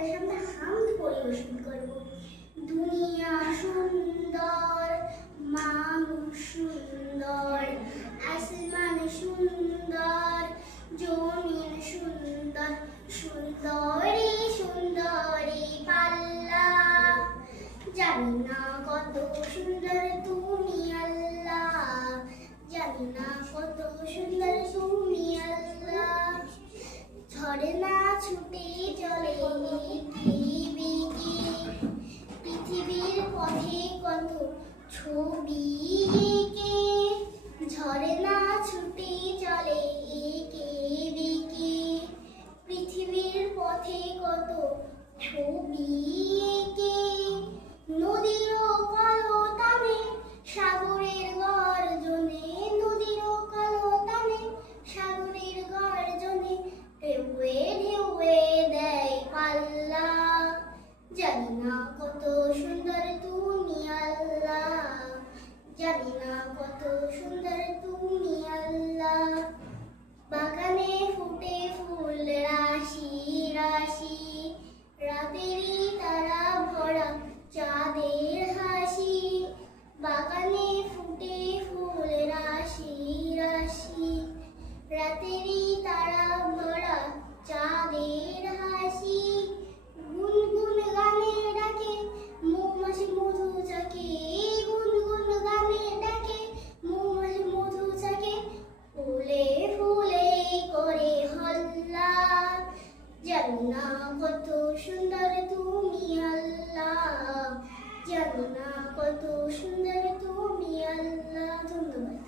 আপনাদের সামনে হামদ পরিবেশন করব। দুনিয়া সুন্দর, মানুষ সুন্দর, আসমান সুন্দর, জমিন সুন্দর, সুন্দরী সুন্দরী পাল্লা। জানি না কত সুন্দর তুমি আল্লাহ, জানি না কত সুন্দর তুমি আল্লাহ। ঝরে না ছুটে চলে পৃথিবীর পথে কত ছবি এঁকে। ঝরে না ছুটে চলে পৃথিবীর পথে কত ছবি এঁকে। নদীর কলতানে সাগরের গর্জনে, নদীর কলতানে সাগরের গর্জনে, ঢেউয়ে ঢেউয়ে দেয় পাল্লা। জানি না কত সুন্দর তুমি আল্লাহ, জানি না কত সুন্দর তুমি আল্লাহ। বাগানে ফুটে ফুল রাশি রাশি, রাতেরই তারা ভরা চাঁদের হাসি। বাগানে ফুটে ফুল রাশি রাশি, রাতেরই তারা ভরা চাঁদের হাসি। গুনগুন গানে ডাকে মৌমাছি মধু চাকে, গুনগুন গানে ডাকে মৌমাছি মধু চাকে, ফুলে ফুলে করে হল্লা। জানি না কত সুন্দর তুমি আল্লাহ, জানি না কত সুন্দর তুমি আল্লাহ। ধন্যবাদ।